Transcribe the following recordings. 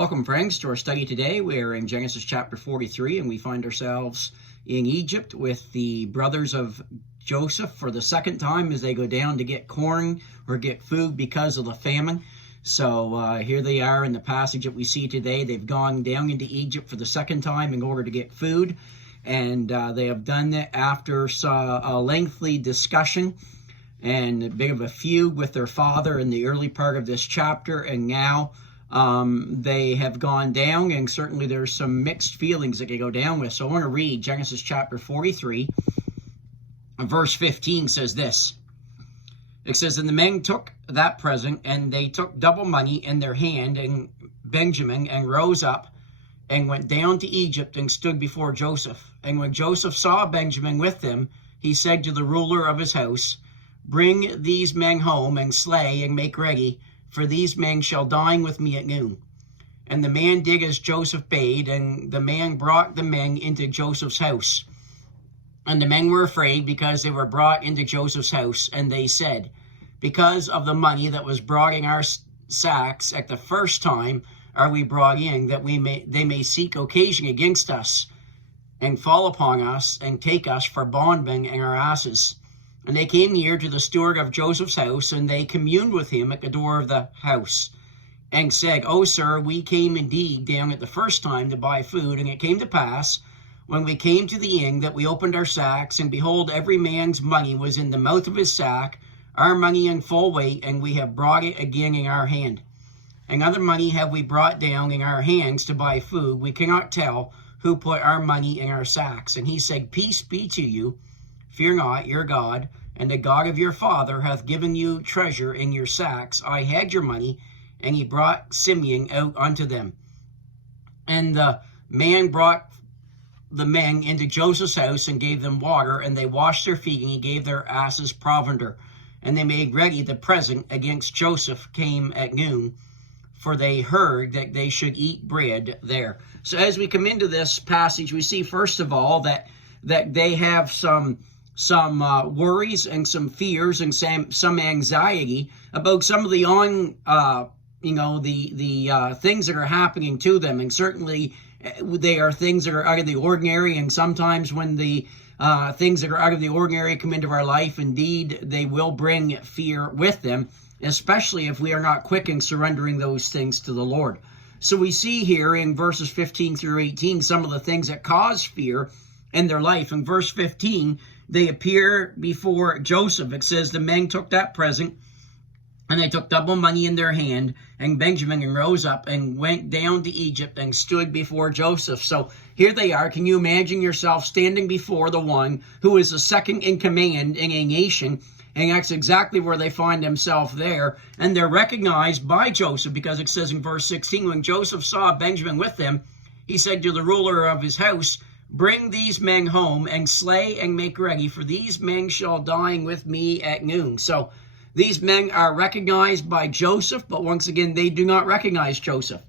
Welcome, friends, to our study today. We're in Genesis chapter 43, and we find ourselves in Egypt with the brothers of Joseph for the second time as they go down to get corn or get food because of the famine. So here they are in the passage that we see today. They've gone down into Egypt for the second time in order to get food, and they have done that after a lengthy discussion and a bit of a feud with their father in the early part of this chapter, and now they have gone down, and certainly there's some mixed feelings that they go down with. So I want to read Genesis chapter 43, verse 15 says this. It says, "And the men took that present, and they took double money in their hand, and Benjamin, and rose up, and went down to Egypt, and stood before Joseph. And when Joseph saw Benjamin with them, he said to the ruler of his house, Bring these men home, and slay, and make ready, for these men shall dine with me at noon. And the man did as Joseph bade, and the man brought the men into Joseph's house. And the men were afraid because they were brought into Joseph's house, and they said, Because of the money that was brought in our sacks at the first time are we brought in, that they may seek occasion against us, and fall upon us, and take us for bondmen and our asses. And they came near to the steward of Joseph's house, and they communed with him at the door of the house, and said, O sir, we came indeed down at the first time to buy food, and it came to pass, when we came to the inn, that we opened our sacks, and behold, every man's money was in the mouth of his sack, our money in full weight, and we have brought it again in our hand. And other money have we brought down in our hands to buy food. We cannot tell who put our money in our sacks. And he said, Peace be to you. Fear not, your God, and the God of your father hath given you treasure in your sacks. I had your money. And he brought Simeon out unto them. And the man brought the men into Joseph's house, and gave them water, and they washed their feet, and he gave their asses provender. And they made ready the present against Joseph came at noon, for they heard that they should eat bread there. So as we come into this passage, we see first of all that they have some worries and some fears and some anxiety about some of the things that are happening to them, and certainly they are things that are out of the ordinary. And sometimes when the things that are out of the ordinary come into our life, indeed they will bring fear with them, especially if we are not quick in surrendering those things to the Lord. So we see here in verses 15 through 18 some of the things that cause fear in their life. In verse 15, they appear before Joseph. It says, the men took that present, and they took double money in their hand, and Benjamin rose up and went down to Egypt and stood before Joseph. So here they are. Can you imagine yourself standing before the one who is the second in command in a nation? And that's exactly where they find themselves there. And they're recognized by Joseph, because it says in verse 16, when Joseph saw Benjamin with them, he said to the ruler of his house, Bring these men home, and slay and make ready, for these men shall dine with me at noon. So these men are recognized by Joseph, but once again, they do not recognize Joseph.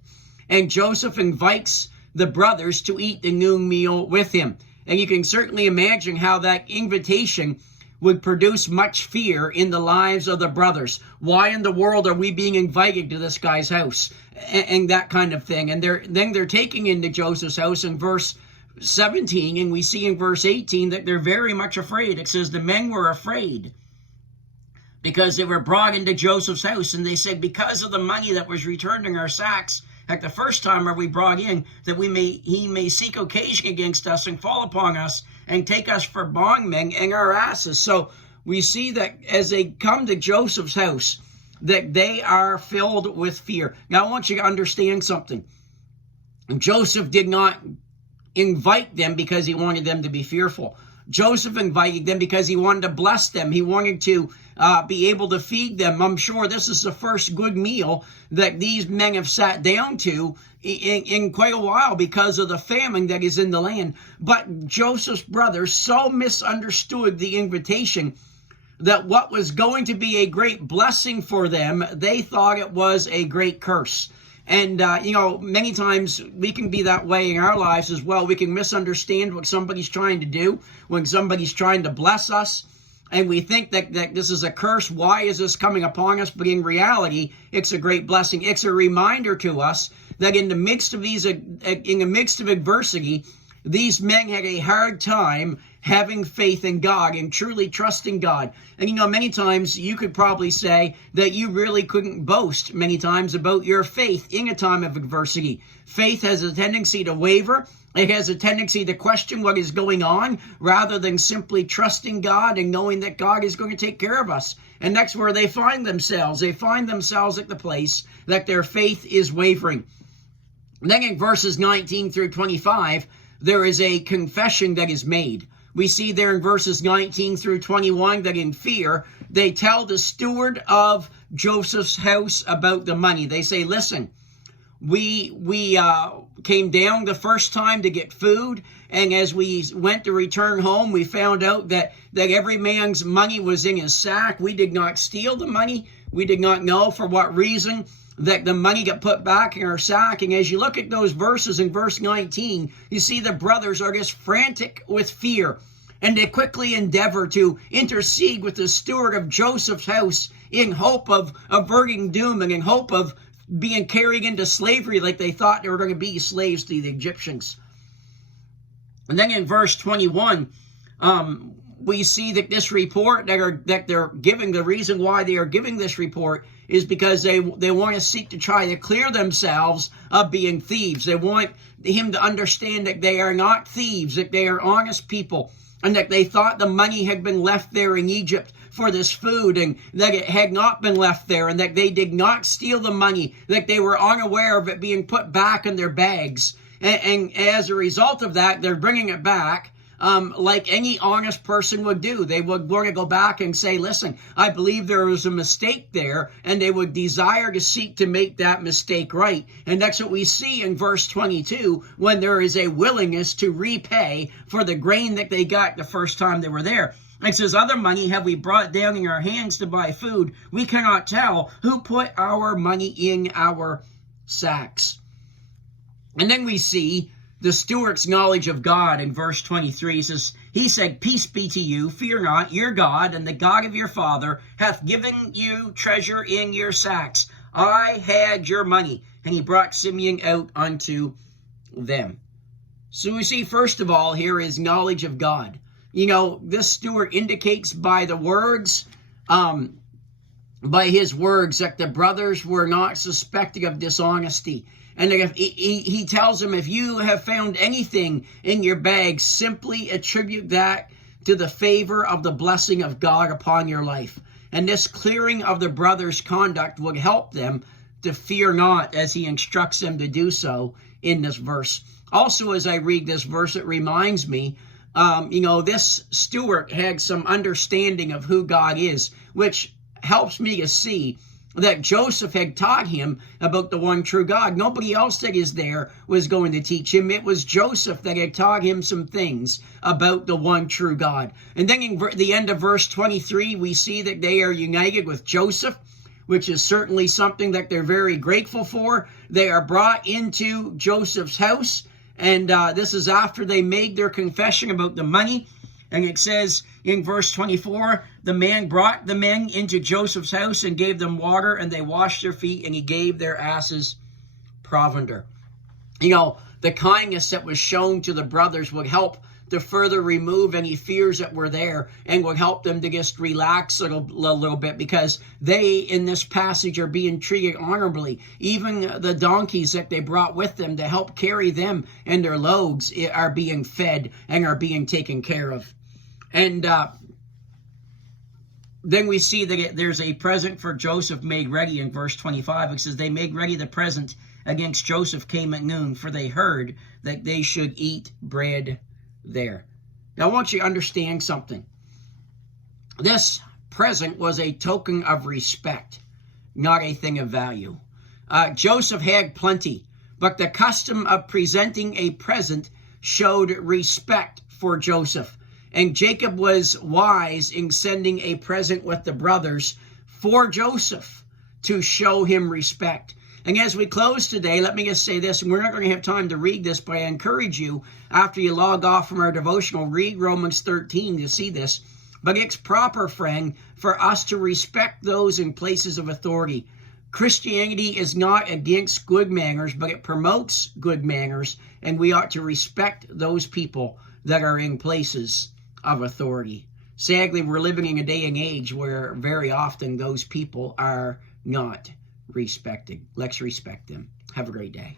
And Joseph invites the brothers to eat the noon meal with him. And you can certainly imagine how that invitation would produce much fear in the lives of the brothers. Why in the world are we being invited to this guy's house? And that kind of thing. And they're taking into Joseph's house in verse 17, and we see in verse 18 that they're very much afraid. It says the men were afraid because they were brought into Joseph's house, and they said, because of the money that was returned in our sacks at the first time are we brought in, that he may seek occasion against us and fall upon us and take us for bondmen and our asses. So we see that as they come to Joseph's house, that they are filled with fear. Now I want you to understand something. Joseph did not invite them because he wanted them to be fearful. Joseph invited them because he wanted to bless them. He wanted to be able to feed them. I'm sure this is the first good meal that these men have sat down to in quite a while because of the famine that is in the land. But Joseph's brothers so misunderstood the invitation that what was going to be a great blessing for them, they thought it was a great curse. And, many times we can be that way in our lives as well. We can misunderstand what somebody's trying to do when somebody's trying to bless us. And we think that this is a curse. Why is this coming upon us? But in reality, it's a great blessing. It's a reminder to us that in the midst of adversity, these men had a hard time having faith in God and truly trusting God. And many times you could probably say that you really couldn't boast many times about your faith in a time of adversity. Faith has a tendency to waver. It has a tendency to question what is going on rather than simply trusting God and knowing that God is going to take care of us. And that's where they find themselves. They find themselves at the place that their faith is wavering. Then in verses 19 through 25, there is a confession that is made. We see there in verses 19 through 21 that in fear, they tell the steward of Joseph's house about the money. They say, listen, we came down the first time to get food, and as we went to return home, we found out that every man's money was in his sack. We did not steal the money. We did not know for what reason that the money got put back in our sack. And as you look at those verses in verse 19, you see the brothers are just frantic with fear. And they quickly endeavor to intercede with the steward of Joseph's house in hope of averting doom and in hope of being carried into slavery like they thought they were going to be slaves to the Egyptians. And then in verse 21, we see that this report that they're giving, the reason why they are giving this report is because they want to seek to try to clear themselves of being thieves. They want him to understand that they are not thieves, that they are honest people, and that they thought the money had been left there in Egypt for this food, and that it had not been left there, and that they did not steal the money, that they were unaware of it being put back in their bags. And as a result of that, they're bringing it back like any honest person would do. They would want to go back and say, listen, I believe there was a mistake there, and they would desire to seek to make that mistake right. And that's what we see in verse 22, when there is a willingness to repay for the grain that they got the first time they were there. It says, other money have we brought down in our hands to buy food. We cannot tell who put our money in our sacks. And then we see the steward's knowledge of God in verse 23. He said, peace be to you, fear not, your God and the God of your father hath given you treasure in your sacks. I had your money. And he brought Simeon out unto them. So we see, first of all, here is knowledge of God. This steward indicates by the words, by his words, that the brothers were not suspecting of dishonesty. And if he tells them, if you have found anything in your bag, simply attribute that to the favor of the blessing of God upon your life. And this clearing of the brothers' conduct would help them to fear not, as he instructs them to do so in this verse. Also, as I read this verse, it reminds me, this steward had some understanding of who God is, which helps me to see that Joseph had taught him about the one true God. Nobody else that is there was going to teach him. It was Joseph that had taught him some things about the one true God. And then in the end of verse 23, we see that they are united with Joseph, which is certainly something that they're very grateful for. They are brought into Joseph's house, and this is after they made their confession about the money. And it says in verse 24, the man brought the men into Joseph's house and gave them water, and they washed their feet, and he gave their asses provender. The kindness that was shown to the brothers would help to further remove any fears that were there, and would help them to just relax a little bit, because they, in this passage, are being treated honorably. Even the donkeys that they brought with them to help carry them and their loads are being fed and are being taken care of. And then we see that there's a present for Joseph made ready in verse 25. It says, they made ready the present against Joseph came at noon, for they heard that they should eat bread there. Now, I want you to understand something. This present was a token of respect, not a thing of value. Joseph had plenty, but the custom of presenting a present showed respect for Joseph. And Jacob was wise in sending a present with the brothers for Joseph to show him respect. And as we close today, let me just say this, and we're not going to have time to read this, but I encourage you, after you log off from our devotional, read Romans 13 to see this. But it's proper, friend, for us to respect those in places of authority. Christianity is not against good manners, but it promotes good manners, and we ought to respect those people that are in places of authority. Sadly, we're living in a day and age where very often those people are not respected. Let's respect them. Have a great day.